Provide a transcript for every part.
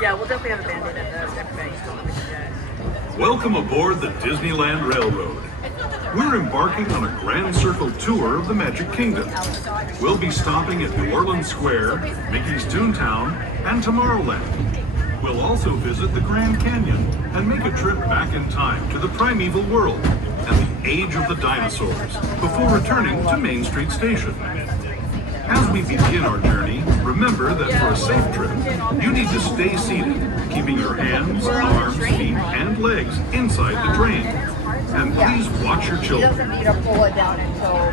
Yeah, we'll definitely have a band-aid at the Welcome aboard the Disneyland Railroad. We're embarking on a grand circle tour of the Magic Kingdom. We'll be stopping at New Orleans Square, Mickey's Toontown, and Tomorrowland. We'll also visit the Grand Canyon and make a trip back in time to the primeval world and the age of the dinosaurs before returning to Main Street Station. As we begin our journey, remember that for a safe trip, you need to stay seated, keeping your hands, arms, feet, and legs inside the train. And please watch your children.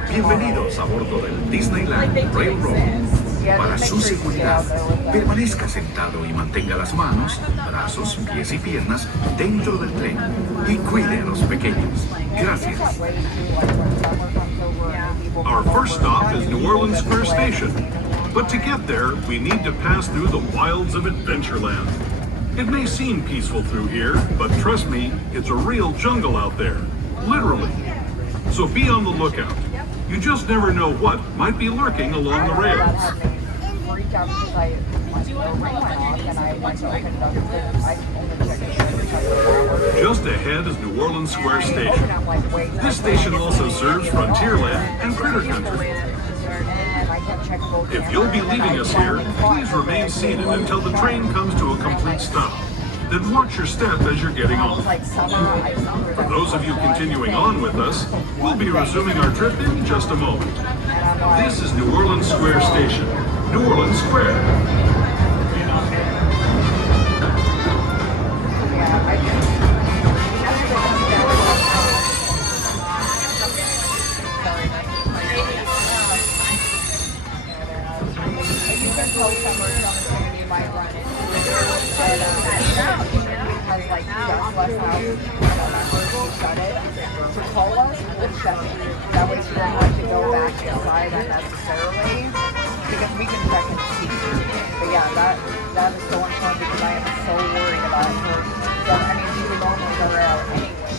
Bienvenidos a bordo del Disneyland Railroad. Para su seguridad, permanezca sentado y mantenga las manos, brazos, pies y piernas dentro del tren y cuide a los pequeños. Gracias. Our first stop is New Orleans Square Station. But to get there, we need to pass through the wilds of Adventureland. It may seem peaceful through here, but trust me, it's a real jungle out there. Literally. So be on the lookout. You just never know what might be lurking along the rails. Just ahead is New Orleans Square Station. This station also serves Frontierland and Critter Country. If you'll be leaving us here, please remain seated until the train comes to a complete stop. Then watch your step as you're getting off. For those of you continuing on with us, we'll be resuming our trip in just a moment. This is New Orleans Square Station, New Orleans Square. That way you don't have to go back inside unnecessarily because we can check and see. But yeah, that is so much fun because I am so worried about her. So, I mean, she would normally go out anyway.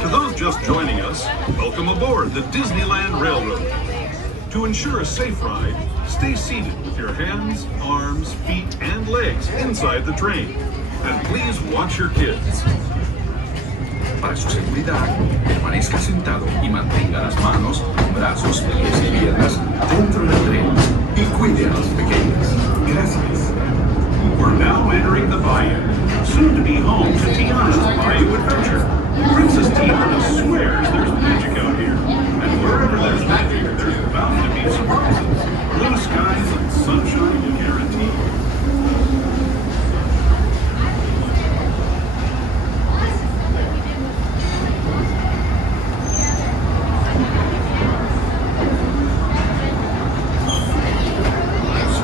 To those just joining us, welcome aboard the Disneyland Railroad. To ensure a safe ride, stay seated with your hands, arms, feet, and legs inside the train. And please watch your kids. Para su seguridad, permanezca sentado y mantenga las manos, brazos, pies y piernas dentro del tren y cuide a los pequeños. Gracias. We're now entering the bayou, soon to be home to Tiana's Bayou Adventure. Princess Tiana swears there's magic out here, and wherever there's magic, there's bound to be surprises. Blue skies and sunshine guaranteed.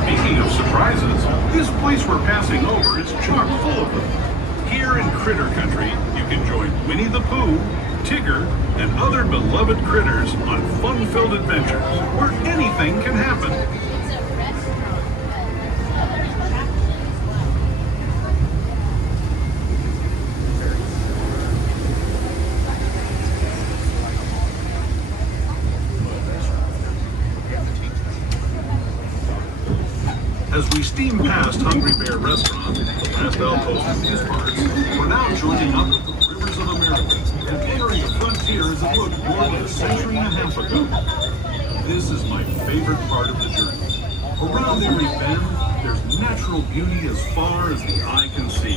Speaking of surprises, this place we're passing over is chock full of them. Here in Critter Country, you can join Winnie the Pooh, Tigger, and other beloved critters on fun-filled adventures where anything can happen. As we steam past Hungry Bear Restaurant, the last outpost in these parts, we're now joining up with the Rivers of America and entering the frontier as it looked more than a century and a half ago. This is my favorite part of the journey. Around every bend, there's natural beauty as far as the eye can see.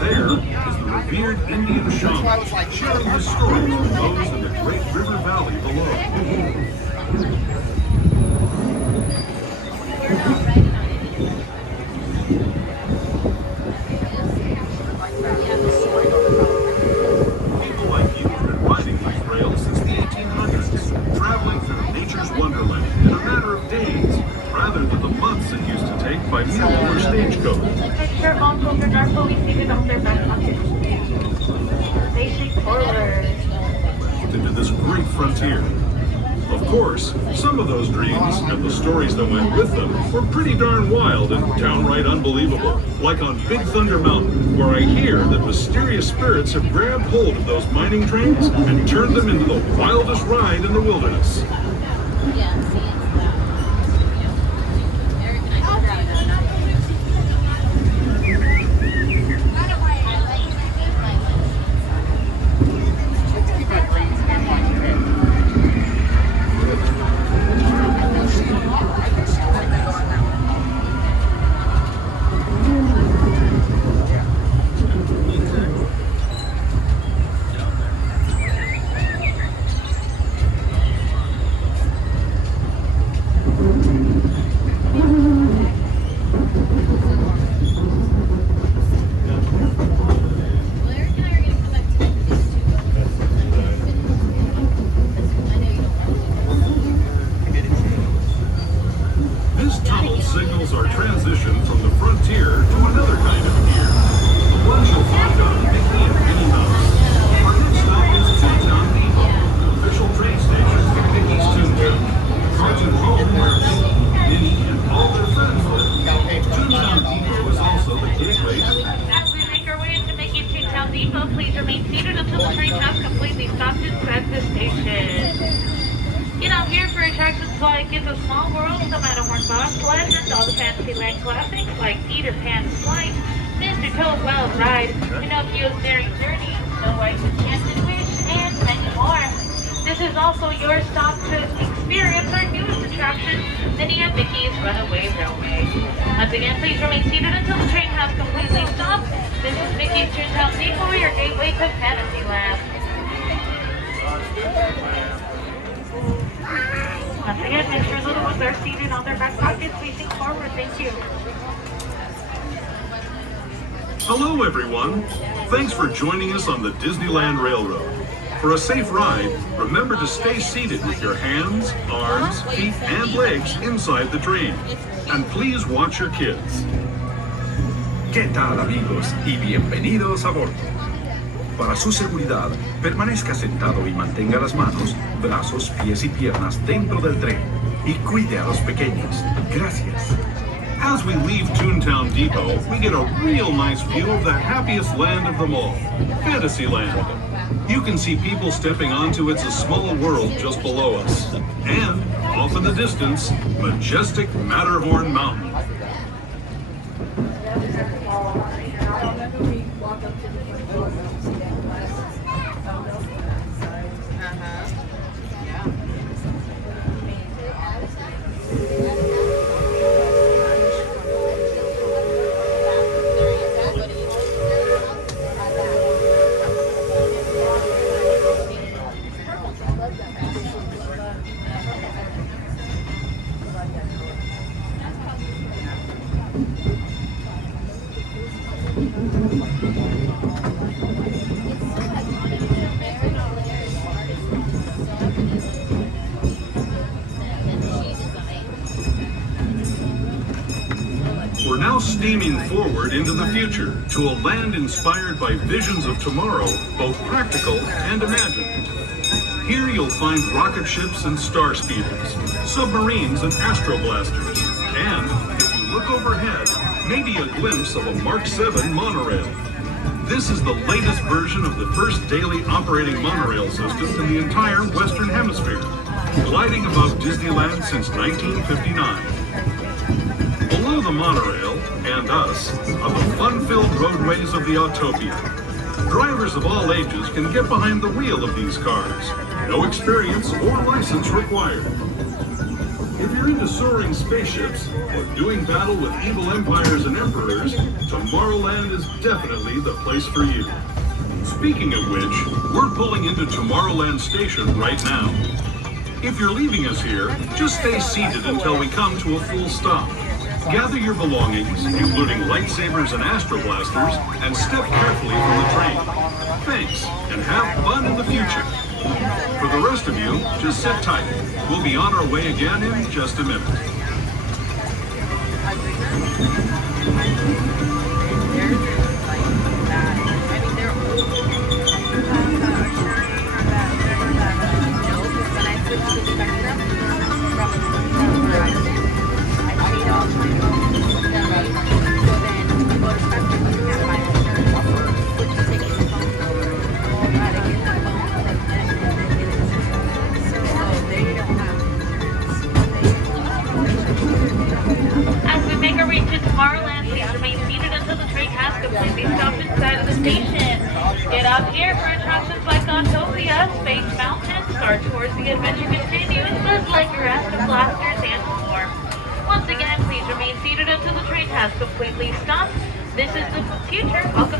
There is the revered Indian shaman sharing his stories with those in the great river valley below. People like you historic frontier. Of course, some of those dreams and the stories that went with them were pretty darn wild and downright unbelievable. Like on Big Thunder Mountain, where I hear that mysterious spirits have grabbed hold of those mining trains and turned them into the wildest ride in the wilderness. Once again, please remain seated until the train has completely stopped. This is Mickey's Toontown Depot, your gateway to Fantasyland. Once again, make sure little ones are seated on their back pockets facing forward. Thank you. Hello, everyone. Thanks for joining us on the Disneyland Railroad. For a safe ride, remember to stay seated with your hands, arms, feet, and legs inside the train. And please watch your kids. ¿Qué tal, amigos? Y bienvenidos a bordo. Para su seguridad, permanezca sentado y mantenga las manos, brazos, pies y piernas dentro del tren. Y cuide a los pequeños. Gracias. As we leave Toontown Depot, we get a real nice view of the happiest land of them all, Fantasyland. You can see people stepping onto It's a Small World just below us. And, off in the distance, majestic Matterhorn Mountain. We're now steaming forward into the future to a land inspired by visions of tomorrow, both practical and imagined. Here you'll find rocket ships and star speeders, submarines and astroblasters, and, if you look overhead, maybe a glimpse of a Mark 7 monorail. This is the latest version of the first daily operating monorail system in the entire Western Hemisphere, gliding above Disneyland since 1959. Below the monorail, and us, are the fun-filled roadways of the Autopia. Drivers of all ages can get behind the wheel of these cars. No experience or license required. If you're into soaring spaceships or doing battle with evil empires and emperors, Tomorrowland is definitely the place for you. Speaking of which, we're pulling into Tomorrowland Station right now. If you're leaving us here, just stay seated until we come to a full stop. Gather your belongings, including lightsabers and astroblasters, and step carefully from the train. Thanks, and have fun in the future. For the rest of you, just sit tight. We'll be on our way again in just a minute.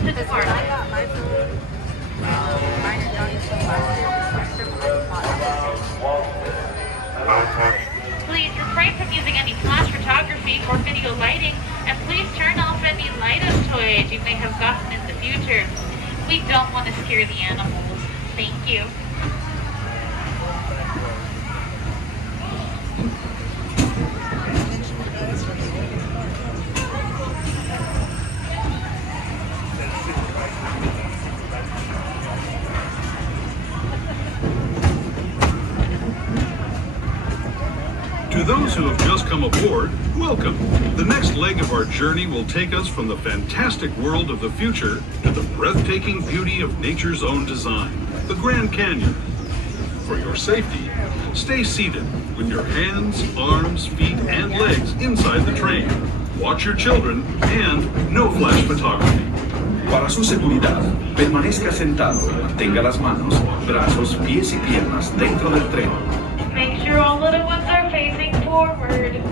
to Tomorrowland. Mine and Johnny's from last year, because my trip was not. Please refrain from using any flash photography or video lighting, and please turn off any light of toys you may have gotten in the future. We don't want to scare the animals. Thank you. To those who have just come aboard, welcome. The next leg of our journey will take us from the fantastic world of the future to the breathtaking beauty of nature's own design, the Grand Canyon. For your safety, stay seated with your hands, arms, feet, and legs inside the train. Watch your children and no flash photography. Para su seguridad, permanezca sentado y mantenga las manos, brazos, pies y piernas dentro del tren. Make sure all little ones are facing forward.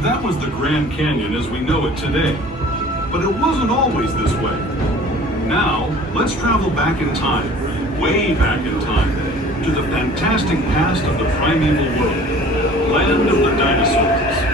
That was the Grand Canyon as we know it today. But it wasn't always this way. Now, let's travel back in time, way back in time, to the fantastic past of the primeval world, land of the dinosaurs.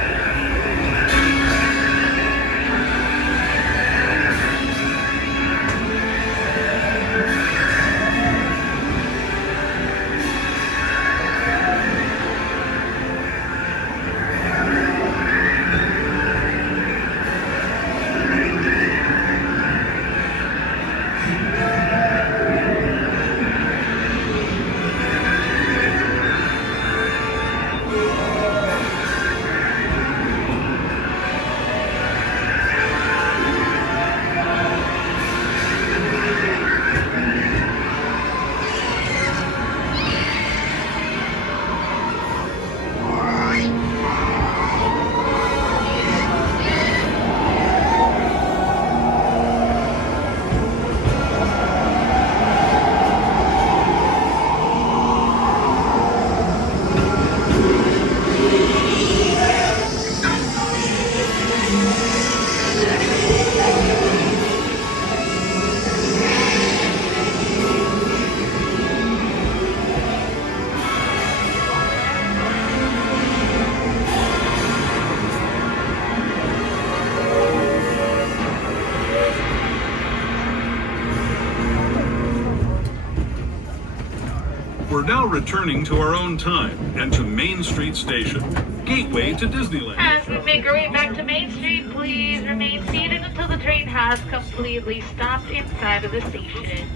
We're now returning to our own time and to Main Street Station, gateway to Disneyland. As we make our way back to Main Street, please remain seated until the train has completely stopped inside of the station.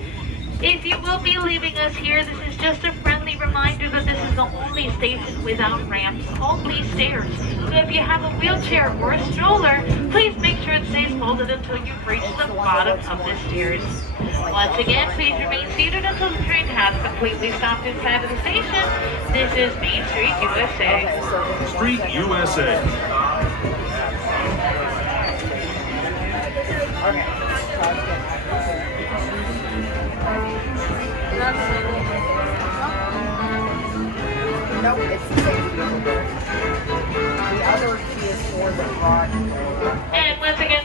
If you will be leaving us here, this is just a friendly reminder that this is the only station without ramps, only stairs. So if you have a wheelchair or a stroller, please make sure it stays folded until you've reached the bottom of the stairs. Once again, please remain seated until the train has completely stopped inside of the station. This is Main Street, USA. Street USA. No, it's the same. The other key is for the rod. And once again,